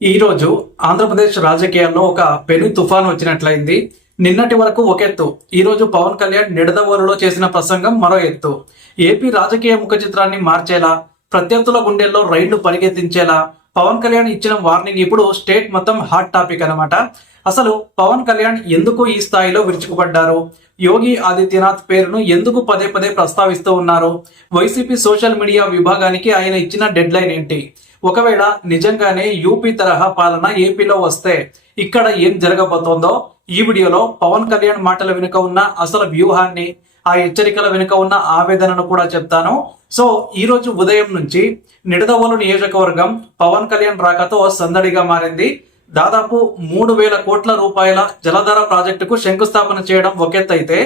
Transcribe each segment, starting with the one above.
ఈ రోజు ఆంధ్రప్రదేశ్ రాజకీయాల్లో ఒక పెను తుఫాను వచ్చినట్లయింది. నిన్నటి వరకు ఒక ఎత్తు, ఈ రోజు పవన్ కళ్యాణ్ నిడదవోలులో చేసిన ప్రసంగం మరో ఎత్తు. ఏపీ రాజకీయ ముఖ చిత్రాన్ని మార్చేలా, ప్రత్యర్థుల గుండెల్లో రైళ్లు పరిగెత్తించేలా పవన్ కళ్యాణ్ ఇచ్చిన వార్నింగ్ ఇప్పుడు స్టేట్ మొత్తం హాట్ టాపిక్ అన్నమాట. అసలు పవన్ కళ్యాణ్ ఎందుకు ఈ స్థాయిలో విరుచుకుపడ్డారు? యోగి ఆదిత్యనాథ్ పేరును ఎందుకు పదే పదే ప్రస్తావిస్తూ ఉన్నారు? వైసీపీ సోషల్ మీడియా విభాగానికి ఆయన ఇచ్చిన డెడ్ లైన్ ఏంటి? ఒకవేళ నిజంగానే యూపీ తరహా పాలన ఏపీలో వస్తే ఇక్కడ ఏం జరగబోతోందో ఈ వీడియోలో పవన్ కళ్యాణ్ మాటల వెనుక ఉన్న అసలు వ్యూహాన్ని, ఆ హెచ్చరికల వెనుక ఉన్న ఆవేదనను కూడా చెప్తాను. సో ఈ రోజు ఉదయం నుంచి నిడదవోలు నియోజకవర్గం పవన్ కళ్యాణ్ రాకతో సందడిగా మారింది. దాదాపు 3,000 కోట్ల రూపాయల జలధార ప్రాజెక్టుకు శంకుస్థాపన చేయడం ఒకెత్తైతే,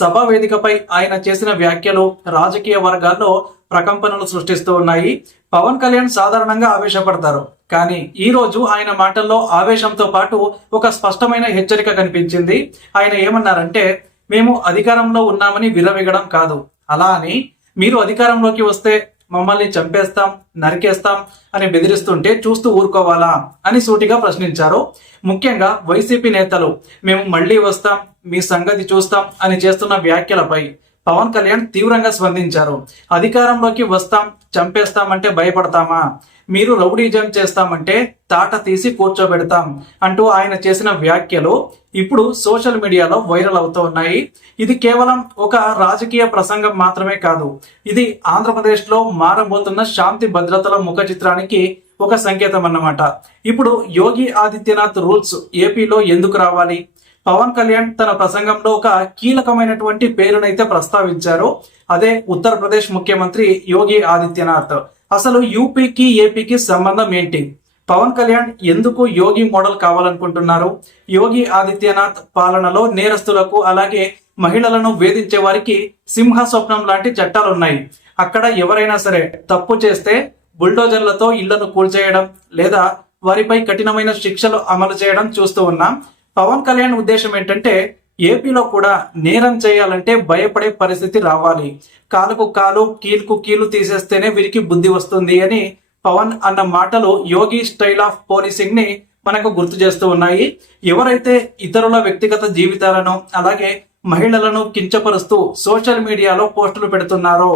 సభా వేదికపై ఆయన చేసిన వ్యాఖ్యలు రాజకీయ వర్గాల్లో ప్రకంపనలు సృష్టిస్తూ ఉన్నాయి. పవన్ కళ్యాణ్ సాధారణంగా ఆవేశపడతారు, కానీ ఈ రోజు ఆయన మాటల్లో ఆవేశంతో పాటు ఒక స్పష్టమైన హెచ్చరిక కనిపించింది. ఆయన ఏమన్నారంటే, మేము అధికారంలో ఉన్నామని విర్రవీగడం కాదు, అలా అని మీరు అధికారంలోకి వస్తే మమ్మల్ని చంపేస్తాం, నరికేస్తాం అని బెదిరిస్తుంటే చూస్తూ ఊరుకోవాలా అని సూటిగా ప్రశ్నించారు. ముఖ్యంగా వైసీపీ నేతలు మేము మళ్లీ వస్తాం, మీ సంగతి చూస్తాం అని చేస్తున్న వ్యాఖ్యలపై పవన్ కళ్యాణ్ తీవ్రంగా స్పందించారు. అధికారంలోకి వస్తాం, చంపేస్తామంటే భయపడతామా? మీరు రౌడీజం చేస్తామంటే తాట తీసి కూర్చోబెడతాం అంటూ ఆయన చేసిన వ్యాఖ్యలు ఇప్పుడు సోషల్ మీడియాలో వైరల్ అవుతూ ఉన్నాయి. ఇది కేవలం ఒక రాజకీయ ప్రసంగం మాత్రమే కాదు, ఇది ఆంధ్రప్రదేశ్ లో మారబోతున్న శాంతి భద్రతల ముఖ చిత్రానికి ఒక సంకేతం అన్నమాట. ఇప్పుడు యోగి ఆదిత్యనాథ్ రూల్స్ ఏపీలో ఎందుకు రావాలి? పవన్ కళ్యాణ్ తన ప్రసంగంలో ఒక కీలకమైనటువంటి పేరునైతే ప్రస్తావించారు. అదే ఉత్తరప్రదేశ్ ముఖ్యమంత్రి యోగి ఆదిత్యనాథ్. అసలు యూపీకి ఏపీకి సంబంధం ఏంటి? పవన్ కళ్యాణ్ ఎందుకు యోగి మోడల్ కావాలనుకుంటున్నారు? యోగి ఆదిత్యనాథ్ పాలనలో నేరస్తులకు, అలాగే మహిళలను వేధించే వారికి సింహ స్వప్నం లాంటి చట్టాలున్నాయి. అక్కడ ఎవరైనా సరే తప్పు చేస్తే బుల్డోజర్లతో ఇళ్లను కూల్చేయడం, లేదా వారిపై కఠినమైన శిక్షలు అమలు చేయడం చూస్తూ ఉన్నాం. పవన్ కళ్యాణ్ ఉద్దేశం ఏంటంటే, ఏపీలో కూడా నేరం చేయాలంటే భయపడే పరిస్థితి రావాలి. కాలుకు కాలు, కీలుకు కీలు తీసేస్తేనే వీరికి బుద్ధి వస్తుంది అని పవన్ అన్న మాటలు యోగి స్టైల్ ఆఫ్ పోలీసింగ్ ని మనకు గుర్తు చేస్తూ ఉన్నాయి. ఎవరైతే ఇతరుల వ్యక్తిగత జీవితాలను, అలాగే మహిళలను కించపరుస్తూ సోషల్ మీడియాలో పోస్టులు పెడుతున్నారో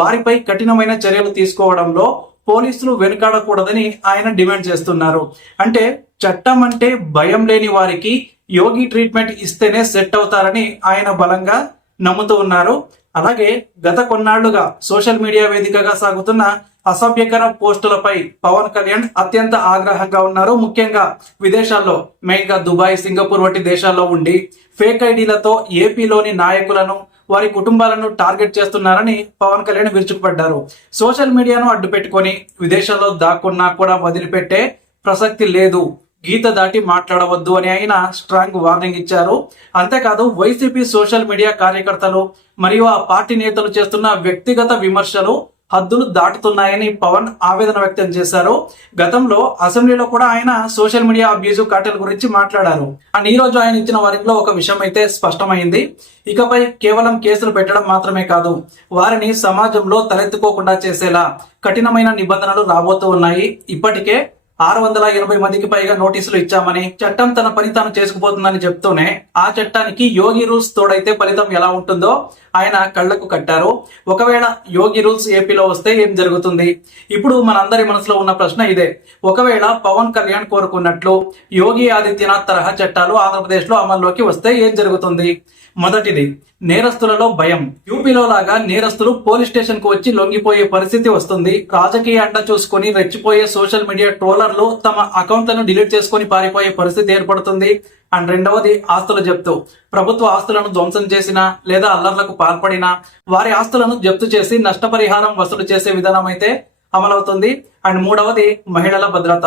వారిపై కఠినమైన చర్యలు తీసుకోవడంలో పోలీసులు వెనుకాడకూడదని ఆయన డిమాండ్ చేస్తున్నారు. అంటే చట్టం అంటే భయం లేని వారికి యోగి ట్రీట్మెంట్ ఇస్తేనే సెట్ అవుతారని ఆయన బలంగా నమ్ముతూ ఉన్నారు. అలాగే గత కొన్నాళ్లుగా సోషల్ మీడియా వేదికగా సాగుతున్న అసభ్యకర పోస్టులపై పవన్ కళ్యాణ్ అత్యంత ఆగ్రహంగా ఉన్నారు. ముఖ్యంగా విదేశాల్లో, మెయిన్ గా దుబాయ్, సింగపూర్ వంటి దేశాల్లో ఉండి ఫేక్ ఐడీలతో ఏపీలోని నాయకులను, వారి కుటుంబాలను టార్గెట్ చేస్తున్నారని పవన్ కళ్యాణ్ విరుచుకుపడ్డారు. సోషల్ మీడియాను అడ్డు పెట్టుకొని విదేశాల్లో దాక్కున్నా కూడా వదిలిపెట్టే ప్రసక్తి లేదు, గీత దాటి మాట్లాడవద్దు అని ఆయన స్ట్రాంగ్ వార్నింగ్ ఇచ్చారు. అంతేకాదు వైసీపీ సోషల్ మీడియా కార్యకర్తలు మరియు ఆ పార్టీ నేతలు చేస్తున్న వ్యక్తిగత విమర్శలు హద్దులు దాటుతున్నాయని పవన్ ఆవేదన వ్యక్తం చేశారు. గతంలో అసెంబ్లీలో కూడా ఆయన సోషల్ మీడియా అబ్యూజివ్ కార్టెల్ గురించి మాట్లాడారు. అండ్ ఈ రోజు ఆయన ఇచ్చిన వారిలో ఒక విషయం అయితే స్పష్టమైంది. ఇకపై కేవలం కేసులు పెట్టడం మాత్రమే కాదు, వారిని సమాజంలో తలెత్తుకోకుండా చేసేలా కఠినమైన నిబంధనలు రాబోతూ ఉన్నాయి. ఇప్పటికే 680 మందికి పైగా నోటీసులు ఇచ్చామని, చట్టం తన పని తాను చేసుకుపోతుందని చెప్తూనే ఆ చట్టానికి యోగి రూల్స్ తోడైతే ఫలితం ఎలా ఉంటుందో ఆయన కళ్లకు కట్టారు. ఒకవేళ యోగి రూల్స్ ఏపీలో వస్తే ఏం జరుగుతుంది? ఇప్పుడు మనందరి మనసులో ఉన్న ప్రశ్న ఇదే. ఒకవేళ పవన్ కళ్యాణ్ కోరుకున్నట్లు యోగి ఆదిత్యనాథ్ తరహా చట్టాలు ఆంధ్రప్రదేశ్ లో అమల్లోకి వస్తే ఏం జరుగుతుంది? మొదటిది, నేరస్తులలో భయం. యూపీలో లాగా నేరస్తులు పోలీస్ స్టేషన్ కు వచ్చి లొంగిపోయే పరిస్థితి వస్తుంది. రాజకీయ అండ చూసుకుని రెచ్చిపోయే సోషల్ మీడియా ట్రోలర్లు తమ అకౌంట్లను డిలీట్ చేసుకుని పారిపోయే పరిస్థితి ఏర్పడుతుంది. అండ్ రెండవది, ఆస్తుల జప్తు. ప్రభుత్వ ఆస్తులను ధ్వంసం చేసినా లేదా అల్లర్లకు పాల్పడినా వారి ఆస్తులను జప్తు చేసి నష్టపరిహారం వసూలు చేసే విధానం అయితే అమలవుతుంది. అండ్ మూడవది, మహిళల భద్రత.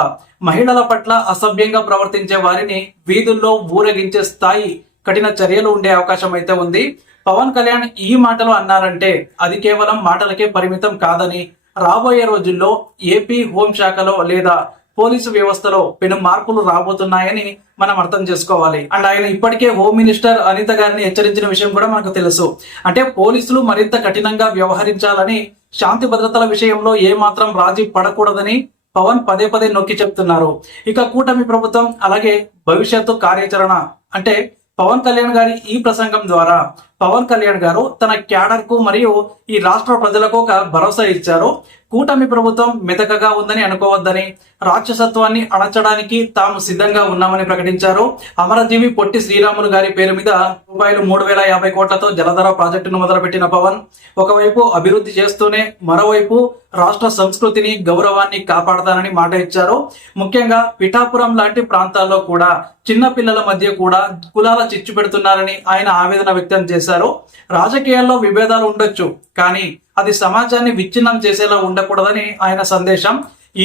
మహిళల పట్ల అసభ్యంగా ప్రవర్తించే వారిని వీధుల్లో ఊరేగించే స్థాయి కఠిన చర్యలు ఉండే అవకాశం అయితే ఉంది. పవన్ కళ్యాణ్ ఈ మాటలు అన్నారంటే అది కేవలం మాటలకే పరిమితం కాదని, రాబోయే రోజుల్లో ఏపీ హోంశాఖలో లేదా పోలీసు వ్యవస్థలో పెను మార్పులు రాబోతున్నాయని మనం అర్థం చేసుకోవాలి. అండ్ ఆయన ఇప్పటికే హోమ్ మినిస్టర్ అనిత గారిని హెచ్చరించిన విషయం కూడా మనకు తెలుసు. అంటే పోలీసులు మరింత కఠినంగా వ్యవహరించాలని, శాంతి భద్రతల విషయంలో ఏమాత్రం రాజీ పడకూడదని పవన్ పదే పదే నొక్కి చెప్తున్నారు. ఇక కూటమి ప్రభుత్వం అలాగే భవిష్యత్తు కార్యాచరణ అంటే పవన్ కళ్యాణ్ గారి ఈ ప్రసంగం ద్వారా పవన్ కళ్యాణ్ గారు తన క్యాడర్ కు మరియు ఈ రాష్ట్ర ప్రజలకు ఒక భరోసా ఇచ్చారు. కూటమి ప్రభుత్వం మెతకగా ఉందని అనుకోవద్దని, రాక్షసత్వాన్ని అణచడానికి తాము సిద్ధంగా ఉన్నామని ప్రకటించారు. అమరజీవి పొట్టి శ్రీరాములు గారి పేరు మీద రూపాయలు 3,050 కోట్లతో జలధర ప్రాజెక్టును మొదలుపెట్టిన పవన్ ఒకవైపు అభివృద్ధి చేస్తూనే మరోవైపు రాష్ట్ర సంస్కృతిని గౌరవాన్ని కాపాడతానని మాట ఇచ్చారు. ముఖ్యంగా పిఠాపురం లాంటి ప్రాంతాల్లో కూడా చిన్న పిల్లల మధ్య కూడా కులాల చిచ్చు పెడుతున్నారని ఆయన ఆవేదన వ్యక్తం చేశారు. రాజకీయాల్లో విభేదాలు ఉండొచ్చు, కానీ అది సమాజాన్ని విచ్ఛిన్నం చేసేలా ఉండకూడదని ఆయన సందేశం.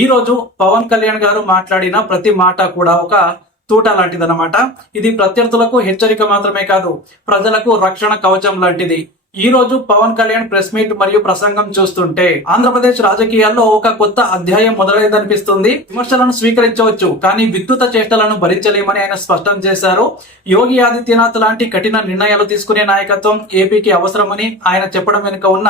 ఈ రోజు పవన్ కళ్యాణ్ గారు మాట్లాడిన ప్రతి మాట కూడా ఒక తూట లాంటిదన్నమాట. ఇది ప్రత్యర్థులకు హెచ్చరిక మాత్రమే కాదు, ప్రజలకు రక్షణ కవచం లాంటిది. ఈ రోజు పవన్ కళ్యాణ్ ప్రెస్ మీట్ మరియు ప్రసంగం చూస్తుంటే ఆంధ్రప్రదేశ్ రాజకీయాల్లో ఒక కొత్త అధ్యాయం మొదలైందనిపిస్తుంది. విమర్శలను స్వీకరించవచ్చు, కానీ వికృత చేష్టలను భరించలేమని ఆయన స్పష్టం చేశారు. యోగి ఆదిత్యనాథ్ లాంటి కఠిన నిర్ణయాలు తీసుకునే నాయకత్వం ఏపీకి అవసరమని ఆయన చెప్పడం వెనుక ఉన్న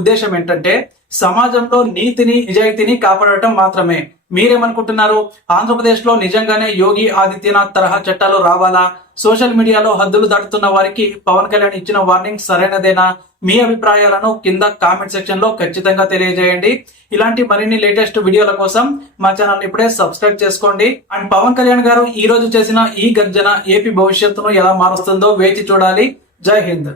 ఉద్దేశం ఏంటంటే సమాజంలో నీతిని నిజాయితీని కాపాడటం మాత్రమే. మీరేమనుకుంటున్నారు? ఆంధ్రప్రదేశ్ లో నిజంగానే యోగి ఆదిత్యనాథ్ తరహా చట్టాలు రావాలా? సోషల్ మీడియాలో హద్దులు దాటుతున్న వారికి పవన్ కళ్యాణ్ ఇచ్చిన వార్నింగ్ సరైనదేనా? మీ అభిప్రాయాలను కింద కామెంట్ సెక్షన్ లో ఖచ్చితంగా తెలియజేయండి. ఇలాంటి మరిన్ని లేటెస్ట్ వీడియోల కోసం మా ఛానల్ ఇప్పుడే సబ్స్క్రైబ్ చేసుకోండి. అండ్ పవన్ కళ్యాణ్ గారు ఈ రోజు చేసిన ఈ గర్జన ఏపీ భవిష్యత్తును ఎలా మారుస్తుందో వేచి చూడాలి. జై హింద్.